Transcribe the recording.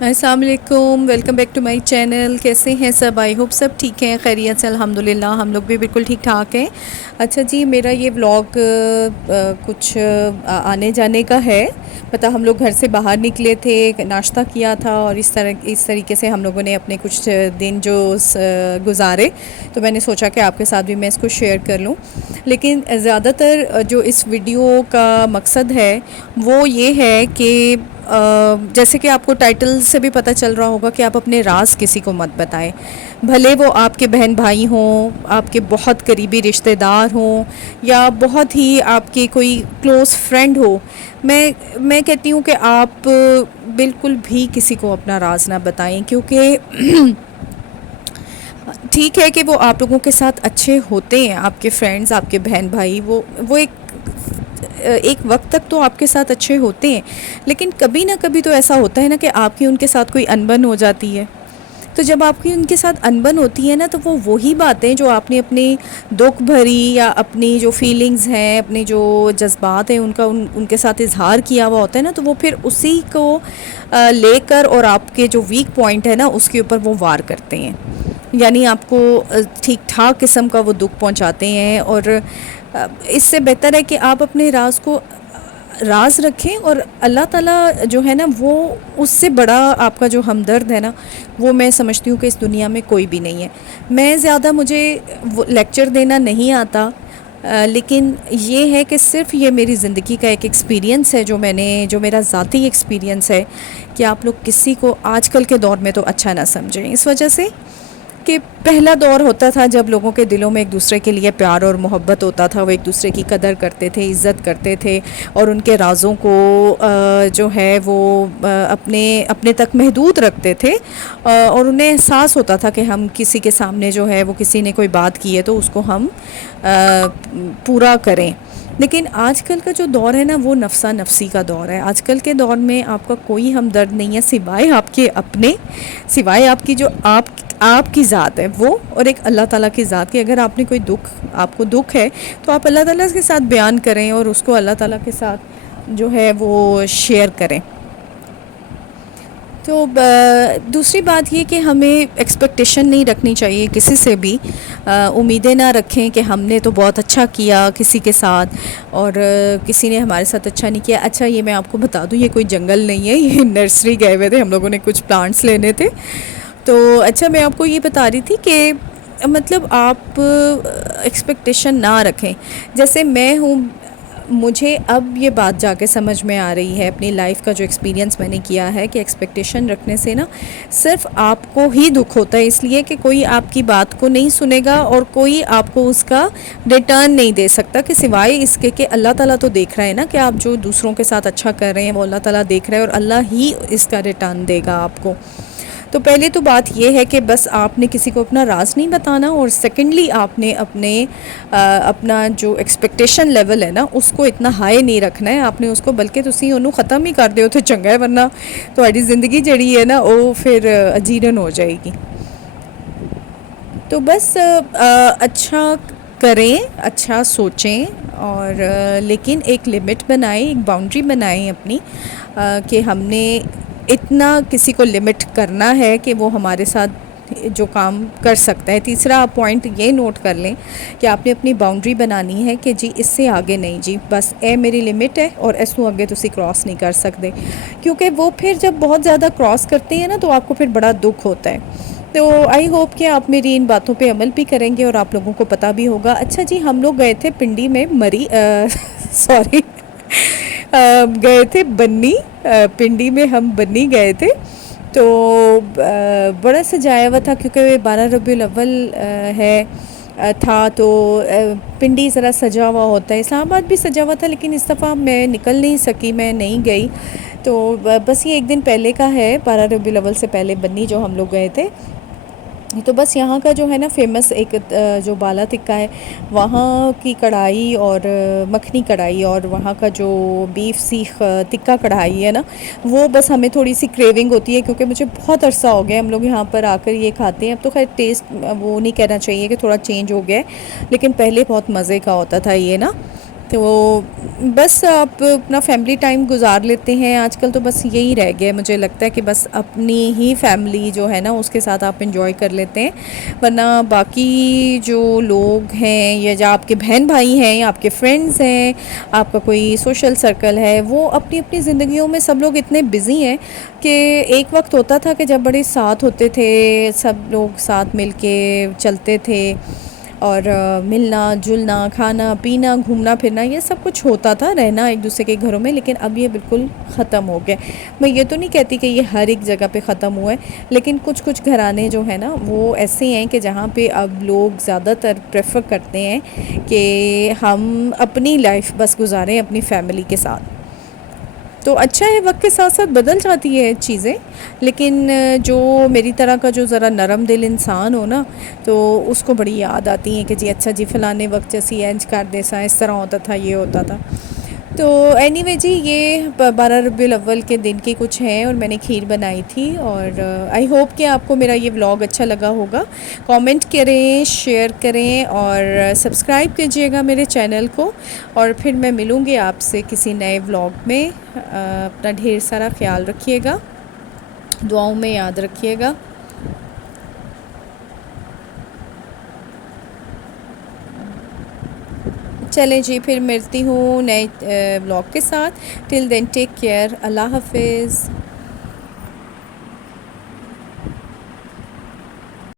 السلام علیکم، welcome back to my channel. کیسے ہیں سب؟ آئی ہوپ سب ٹھیک ہیں، خیریت سے الحمدللہ. ہم لوگ بھی بالکل ٹھیک ٹھاک ہیں. اچھا جی، میرا یہ ولاگ کچھ آنے جانے کا ہے. پتہ ہم لوگ گھر سے باہر نکلے تھے، ناشتہ کیا تھا، اور اس طریقے سے ہم لوگوں نے اپنے کچھ دن جو گزارے، تو میں نے سوچا کہ آپ کے ساتھ بھی میں اس کو شیئر کر لوں. لیکن زیادہ تر جو اس ویڈیو کا مقصد ہے وہ یہ ہے کہ جیسے کہ آپ کو ٹائٹل سے بھی پتہ چل رہا ہوگا کہ آپ اپنے راز کسی کو مت بتائیں، بھلے وہ آپ کے بہن بھائی ہوں، آپ کے بہت قریبی رشتہ دار ہوں، یا بہت ہی آپ کے کوئی کلوز فرینڈ ہو. میں کہتی ہوں کہ آپ بالکل بھی کسی کو اپنا راز نہ بتائیں، کیونکہ ٹھیک ہے کہ وہ آپ لوگوں کے ساتھ اچھے ہوتے ہیں، آپ کے فرینڈز، آپ کے بہن بھائی، وہ ایک وقت تک تو آپ کے ساتھ اچھے ہوتے ہیں، لیکن کبھی نہ کبھی تو ایسا ہوتا ہے نا کہ آپ کی ان کے ساتھ کوئی انبن ہو جاتی ہے. تو جب آپ کی ان کے ساتھ انبن ہوتی ہے نا، تو وہ وہی باتیں جو آپ نے اپنی دکھ بھری یا اپنی جو فیلنگز ہیں، اپنی جو جذبات ہیں، ان کے ساتھ اظہار کیا ہوا ہوتا ہے نا، تو وہ پھر اسی کو لے کر اور آپ کے جو ویک پوائنٹ ہے نا اس کے اوپر وہ وار کرتے ہیں. یعنی آپ کو ٹھیک ٹھاک قسم کا وہ دکھ پہنچاتے ہیں. اور اس سے بہتر ہے کہ آپ اپنے راز کو راز رکھیں، اور اللہ تعالیٰ جو ہے نا وہ اس سے بڑا آپ کا جو ہمدرد ہے نا، وہ میں سمجھتی ہوں کہ اس دنیا میں کوئی بھی نہیں ہے. میں زیادہ مجھے وہ لیکچر دینا نہیں آتا، لیکن یہ ہے کہ صرف یہ میری زندگی کا ایک ایکسپیرینس ہے جو میرا ذاتی ایکسپیرینس ہے، کہ آپ لوگ کسی کو آج کل کے دور میں تو اچھا نہ سمجھیں، اس وجہ سے کہ پہلا دور ہوتا تھا جب لوگوں کے دلوں میں ایک دوسرے کے لیے پیار اور محبت ہوتا تھا، وہ ایک دوسرے کی قدر کرتے تھے، عزت کرتے تھے، اور ان کے رازوں کو جو ہے وہ اپنے تک محدود رکھتے تھے، اور انہیں احساس ہوتا تھا کہ ہم کسی کے سامنے جو ہے وہ کسی نے کوئی بات کی ہے تو اس کو ہم پورا کریں. لیکن آج کل کا جو دور ہے نا وہ نفسا نفسی کا دور ہے. آج کل کے دور میں آپ کا کوئی ہمدرد نہیں ہے سوائے آپ کے اپنے، سوائے آپ کی جو آپ کی ذات ہے وہ، اور ایک اللہ تعالیٰ کی ذات کی. اگر آپ نے کوئی آپ کو دکھ ہے تو آپ اللہ تعالیٰ کے ساتھ بیان کریں، اور اس کو اللہ تعالیٰ کے ساتھ جو ہے وہ شیئر کریں. تو دوسری بات یہ کہ ہمیں ایکسپیکٹیشن نہیں رکھنی چاہیے کسی سے بھی. امیدیں نہ رکھیں کہ ہم نے تو بہت اچھا کیا کسی کے ساتھ اور کسی نے ہمارے ساتھ اچھا نہیں کیا. اچھا یہ میں آپ کو بتا دوں، یہ کوئی جنگل نہیں ہے، یہ نرسری گئے ہوئے تھے، ہم لوگوں نے کچھ پلانٹس لینے تھے. تو اچھا میں آپ کو یہ بتا رہی تھی کہ مطلب آپ ایکسپیکٹیشن نہ رکھیں. جیسے میں ہوں، مجھے اب یہ بات جا کے سمجھ میں آ رہی ہے، اپنی لائف کا جو ایکسپیرینس میں نے کیا ہے، کہ ایکسپیکٹیشن رکھنے سے نا صرف آپ کو ہی دکھ ہوتا ہے، اس لیے کہ کوئی آپ کی بات کو نہیں سنے گا اور کوئی آپ کو اس کا ریٹرن نہیں دے سکتا، کہ سوائے اس کے کہ اللہ تعالیٰ تو دیکھ رہا ہے نا کہ آپ جو دوسروں کے ساتھ اچھا کر رہے ہیں وہ اللہ تعالیٰ دیکھ رہا ہے، اور اللہ ہی اس کا ریٹرن دے گا آپ کو. تو پہلے تو بات یہ ہے کہ بس آپ نے کسی کو اپنا راز نہیں بتانا، اور سیکنڈلی آپ نے اپنا جو ایکسپیکٹیشن لیول ہے نا اس کو اتنا ہائی نہیں رکھنا ہے. آپ نے اس کو بلکہ تسی انہوں ختم ہی کر دیو تو چنگا ہے، ورنہ تہاڈی زندگی جڑی ہے نا وہ پھر اجیرن ہو جائے گی. تو بس اچھا کریں، اچھا سوچیں، اور لیکن ایک لمٹ بنائیں، ایک باؤنڈری بنائیں اپنی، کہ ہم نے اتنا کسی کو لمٹ کرنا ہے کہ وہ ہمارے ساتھ جو کام کر سکتا ہے. تیسرا پوائنٹ یہ نوٹ کر لیں کہ آپ نے اپنی باؤنڈری بنانی ہے کہ جی اس سے آگے نہیں، جی بس اے میری لمٹ ہے اور اس کو آگے تسی کراس نہیں کر سکتے. کیونکہ وہ پھر جب بہت زیادہ کراس کرتے ہیں نا تو آپ کو پھر بڑا دکھ ہوتا ہے. تو آئی ہوپ کہ آپ میری ان باتوں پہ عمل بھی کریں گے اور آپ لوگوں کو پتہ بھی ہوگا. اچھا جی، ہم لوگ گئے تھے پنڈی میں سوری گئے تھے بنی، پنڈی میں ہم بنی گئے تھے. تو بڑا سجایا ہوا تھا کیونکہ 12 ربیع الاول تھا، تو پنڈی ذرا سجا ہوا ہوتا ہے. اسلام آباد بھی سجا ہوا تھا لیکن اس دفعہ میں نکل نہیں سکی، میں نہیں گئی. تو بس یہ ایک دن پہلے کا ہے، 12 ربیع الاول سے پہلے بنی جو ہم لوگ گئے تھے. تو بس یہاں کا جو ہے نا فیمس ایک جو بالا تکہ ہے، وہاں کی کڑھائی اور مکھنی کڑھائی، اور وہاں کا جو بیف سیخ تکہ کڑھائی ہے نا، وہ بس ہمیں تھوڑی سی کریونگ ہوتی ہے، کیونکہ مجھے بہت عرصہ ہو گیا ہم لوگ یہاں پر آ کر یہ کھاتے ہیں. اب تو خیر ٹیسٹ وہ نہیں کہنا چاہیے کہ تھوڑا چینج ہو گیا ہے، لیکن پہلے بہت مزے کا ہوتا تھا یہ نا. تو بس آپ اپنا فیملی ٹائم گزار لیتے ہیں آج کل، تو بس یہی رہ گیا ہے، مجھے لگتا ہے کہ بس اپنی ہی فیملی جو ہے نا اس کے ساتھ آپ انجوائے کر لیتے ہیں، ورنہ باقی جو لوگ ہیں یا جو آپ کے بہن بھائی ہیں یا آپ کے فرینڈز ہیں، آپ کا کوئی سوشل سرکل ہے، وہ اپنی اپنی زندگیوں میں سب لوگ اتنے بزی ہیں کہ ایک وقت ہوتا تھا کہ جب بڑے ساتھ ہوتے تھے، سب لوگ ساتھ مل کے چلتے تھے، اور ملنا جلنا کھانا پینا گھومنا پھرنا یہ سب کچھ ہوتا تھا، رہنا ایک دوسرے کے گھروں میں، لیکن اب یہ بالکل ختم ہو گیا۔ میں یہ تو نہیں کہتی کہ یہ ہر ایک جگہ پہ ختم ہوا ہے، لیکن کچھ کچھ گھرانے جو ہیں نا وہ ایسے ہیں کہ جہاں پہ اب لوگ زیادہ تر پریفر کرتے ہیں کہ ہم اپنی لائف بس گزاریں اپنی فیملی کے ساتھ۔ تو اچھا ہے، وقت کے ساتھ ساتھ بدل جاتی ہے چیزیں، لیکن جو میری طرح کا جو ذرا نرم دل انسان ہو نا، تو اس کو بڑی یاد آتی ہیں کہ جی اچھا جی فلانے وقت جیسی اینج کر دے سا اس طرح ہوتا تھا، یہ ہوتا تھا۔ تو اینی وے جی، یہ 12 ربیع الاول کے دن کی کچھ ہیں اور میں نے کھیر بنائی تھی، اور آئی ہوپ کہ آپ کو میرا یہ ولاگ اچھا لگا ہوگا۔ کامنٹ کریں، شیئر کریں اور سبسکرائب کیجیے گا میرے چینل کو، اور پھر میں ملوں گی آپ سے کسی نئے ولاگ میں۔ اپنا ڈھیر سارا خیال رکھیے گا، دعاؤں میں یاد رکھیے گا۔ چلیں جی، پھر ملتی ہوں نئے ولاگ کے ساتھ۔ ٹل دین ٹیک کیئر، اللہ حافظ۔